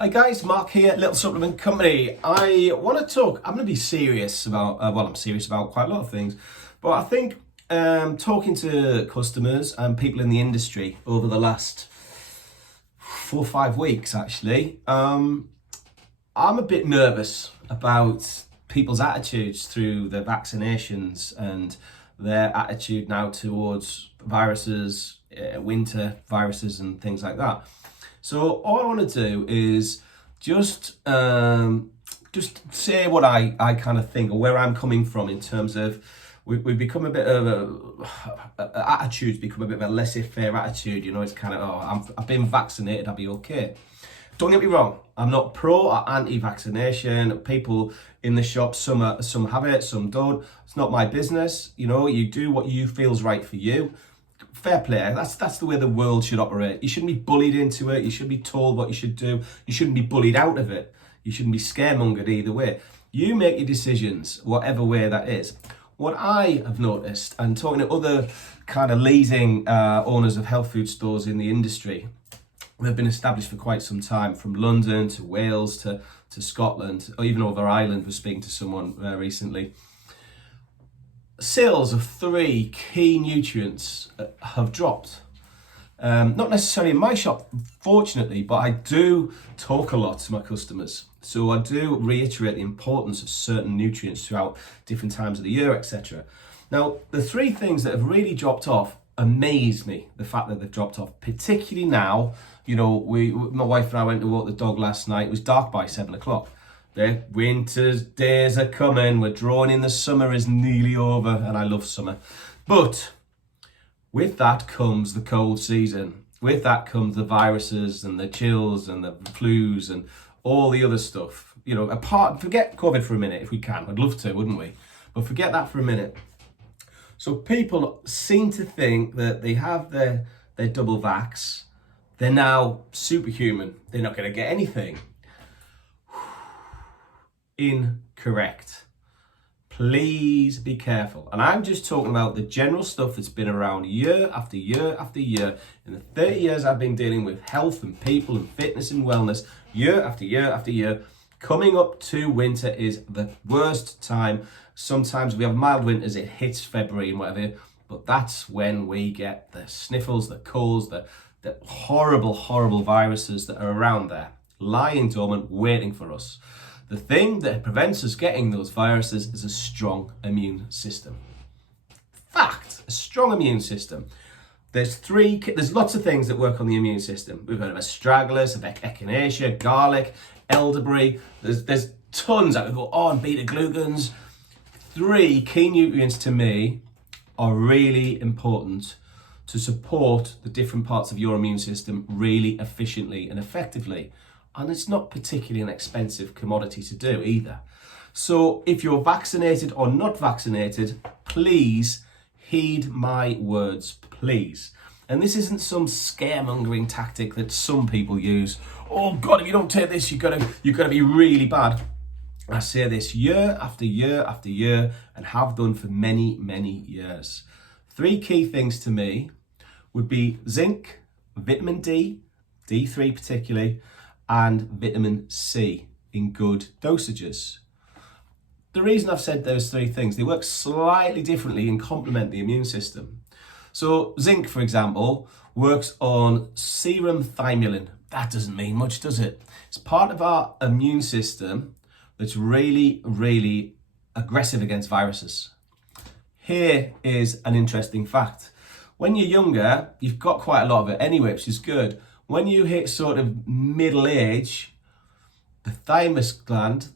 Hi guys, Mark here, Little Supplement Company. I want to talk, I'm going to be serious about, I'm serious about quite a lot of things, but I think talking to customers and people in the industry over the last 4 or 5 weeks actually, I'm a bit nervous about people's attitudes through the vaccinations and their attitude now towards viruses, winter viruses and things like that. So all I want to do is just say what I kind of think or where I'm coming from in terms of we've become a bit of attitudes become a bit of a laissez-faire attitude. You know, it's kind of I've been vaccinated, I'll be okay. Don't get me wrong, I'm not pro or anti-vaccination. People in the shop, some have it, some don't. It's not my business. You know, you do what you feel's right for you. Fair play. That's the way the world should operate. You shouldn't be bullied into it. You shouldn't be told what you should do. You shouldn't be bullied out of it. You shouldn't be scaremongered either way. You make your decisions, whatever way that is. What I have noticed, and talking to other kind of leading owners of health food stores in the industry, they've been established for quite some time, from London to Wales to Scotland, or even over Ireland. Was speaking to someone recently. Sales of 3 key nutrients have dropped. Not necessarily in my shop, fortunately, but I do talk a lot to my customers. So I do reiterate the importance of certain nutrients throughout different times of the year, etc. Now, the 3 things that have really dropped off amaze me, the fact that they've dropped off, particularly now. You know, my wife and I went to walk the dog last night. It was dark by 7 o'clock. The winter's days are coming. We're drawing in, the summer is nearly over, and I love summer. But with that comes the cold season. With that comes the viruses and the chills and the flus and all the other stuff. You know, forget COVID for a minute if we can. I'd love to, wouldn't we? But forget that for a minute. So people seem to think that they have their double vax. They're now superhuman. They're not going to get anything. Incorrect. Please be careful. And I'm just talking about the general stuff that's been around year after year after year. In the 30 years I've been dealing with health and people and fitness and wellness, year after year after year, coming up to winter is the worst time. Sometimes we have mild winters, it hits February and whatever, but that's when we get the sniffles, the colds, the horrible, horrible viruses that are around there, lying dormant, waiting for us. The thing that prevents us getting those viruses is a strong immune system. Fact, a strong immune system. There's lots of things that work on the immune system. We've heard of astragalus, of echinacea, garlic, elderberry. There's tons that go on, beta-glucans. 3 key nutrients to me are really important to support the different parts of your immune system really efficiently and effectively. And it's not particularly an expensive commodity to do either. So if you're vaccinated or not vaccinated, please heed my words, please. And this isn't some scaremongering tactic that some people use. Oh God, if you don't take this, you're gonna be really bad. I say this year after year after year and have done for many, many years. 3 key things to me would be zinc, vitamin D, D3 particularly, and vitamin C in good dosages. The reason I've said those 3 things, they work slightly differently and complement the immune system. So zinc, for example, works on serum thymulin. That doesn't mean much, does it? It's part of our immune system that's really, really aggressive against viruses. Here is an interesting fact. When you're younger, you've got quite a lot of it anyway, which is good. When you hit sort of middle age, the thymus gland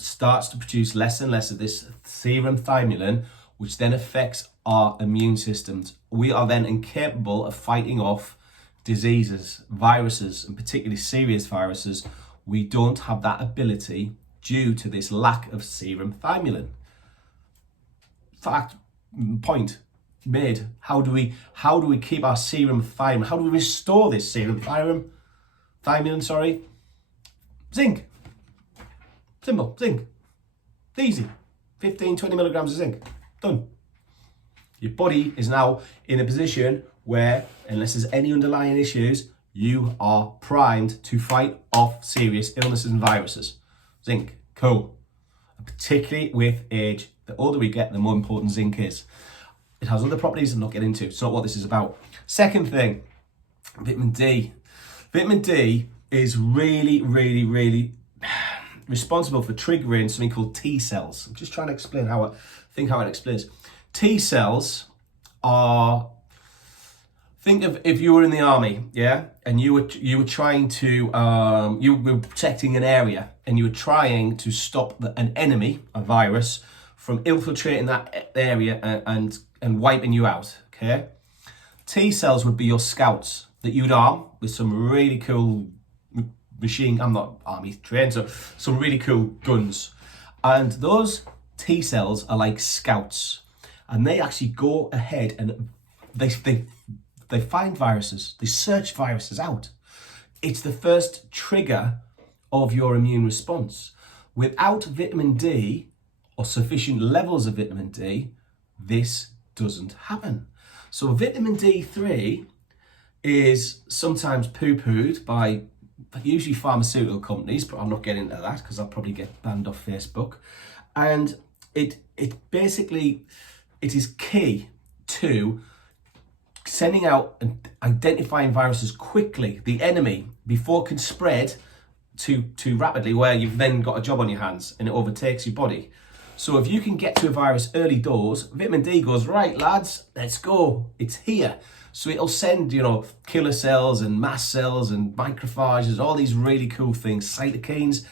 starts to produce less and less of this serum thymulin, which then affects our immune systems. We are then incapable of fighting off diseases, viruses, and particularly serious viruses. We don't have that ability due to this lack of serum thymulin. Point made. How do we keep our serum thymulin? How do we restore this serum thymulin? Zinc. Simple. Zinc. Easy. 15-20 milligrams of zinc. Done. Your body is now in a position where, unless there's any underlying issues, you are primed to fight off serious illnesses and viruses. Zinc, cool. And particularly with age, the older we get, the more important zinc is. It has other properties I'm not getting into. It's not what this is about. Second thing, vitamin D. Vitamin D is really responsible for triggering something called T cells. I'm just trying to explain how it explains. T cells are, think of if you were in the army, yeah, and you were trying to you were protecting an area and you were trying to stop an enemy, a virus, from infiltrating that area and wiping you out. Okay, T cells would be your scouts that you'd arm with some really cool machine. I'm not army trained, so some really cool guns, and those T cells are like scouts, and they actually go ahead and they find viruses, they search viruses out. It's the first trigger of your immune response. Without vitamin D or sufficient levels of vitamin D, this doesn't happen. So vitamin D3 is sometimes poo-pooed by usually pharmaceutical companies, but I'm not getting into that because I'll probably get banned off Facebook. And it basically, it is key to sending out and identifying viruses quickly, the enemy, before it can spread too rapidly, where you've then got a job on your hands and it overtakes your body. So if you can get to a virus early doors, vitamin D goes, right lads, let's go, it's here. So it'll send, killer cells and mast cells and macrophages, all these really cool things, cytokines,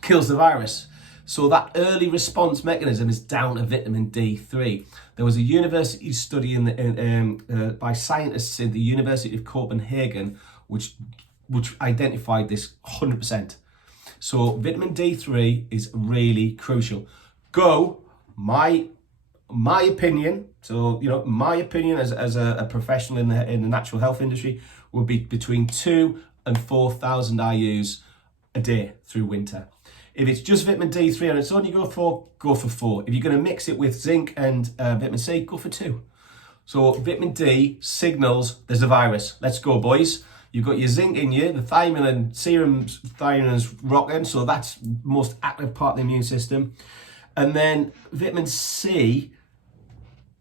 kills the virus. So that early response mechanism is down to vitamin D3. There was a university study by scientists in the University of Copenhagen, which identified this 100%. So vitamin D3 is really crucial. My opinion, so my opinion as a professional in the natural health industry would be between 2,000 and 4,000 IUs a day through winter. If it's just vitamin D3 on its own, you go for 4. If you're going to mix it with zinc and vitamin C, go for 2. So vitamin D signals there's a virus. Let's go, boys. You've got your zinc in you, the thymine, serum thymine is rocking, so that's the most active part of the immune system. And then vitamin C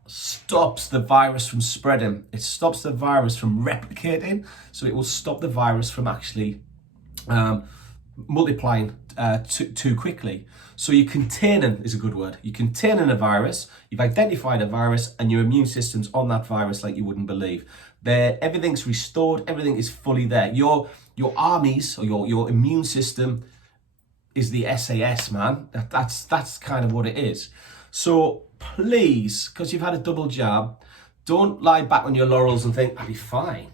stops the virus from spreading. It stops the virus from replicating, so it will stop the virus from actually multiplying too quickly. So you're containing is a good word. You're containing a virus, you've identified a virus, and your immune system's on that virus like you wouldn't believe. Everything's restored, everything is fully there. Your armies or your immune system is the SAS, man. That's kind of what it is. So please, because you've had a double jab, don't lie back on your laurels and think, I'll be fine.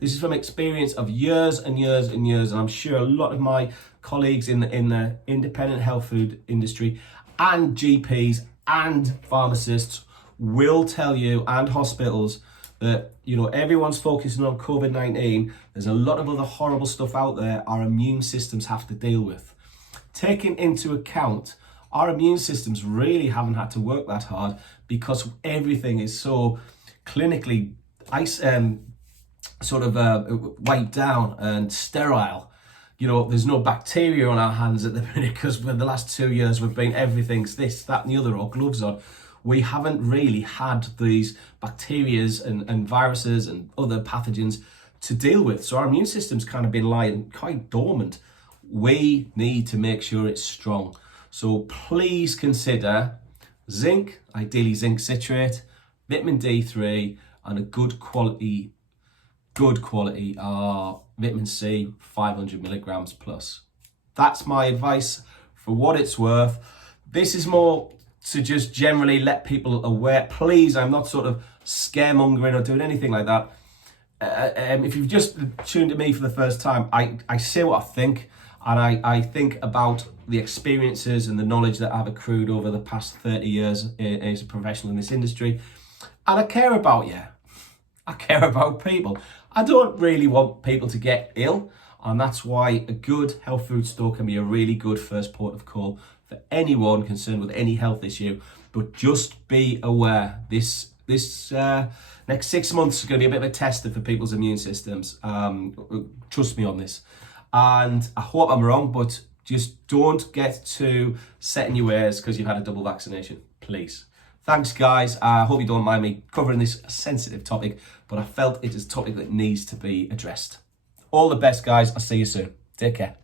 This is from experience of years and years and years, and I'm sure a lot of my colleagues in the independent health food industry and GPs and pharmacists will tell you, and hospitals, that everyone's focusing on COVID-19. There's a lot of other horrible stuff out there our immune systems have to deal with. Taking into account, our immune systems really haven't had to work that hard because everything is so clinically wiped down and sterile. There's no bacteria on our hands at the minute because for the last 2 years we've been everything's this, that and the other, or gloves on. We haven't really had these bacterias and viruses and other pathogens to deal with. So our immune system's kind of been lying quite dormant. We need to make sure it's strong. So please consider zinc, ideally zinc citrate, vitamin D3, and a good quality vitamin C, 500 milligrams plus. That's my advice for what it's worth. This is more to just generally let people aware. Please, I'm not sort of scaremongering or doing anything like that. If you've just tuned to me for the first time, I say what I think, and I think about the experiences and the knowledge that I've accrued over the past 30 years as a professional in this industry. And I care about you. I care about people. I don't really want people to get ill, and that's why a good health food store can be a really good first port of call for anyone concerned with any health issue. But just be aware, this this next 6 months is going to be a bit of a tester for people's immune systems. Trust me on this. And I hope I'm wrong, but just don't get too set in your ways because you've had a double vaccination, please. Thanks, guys. I hope you don't mind me covering this sensitive topic, but I felt it is a topic that needs to be addressed. All the best, guys. I'll see you soon. Take care.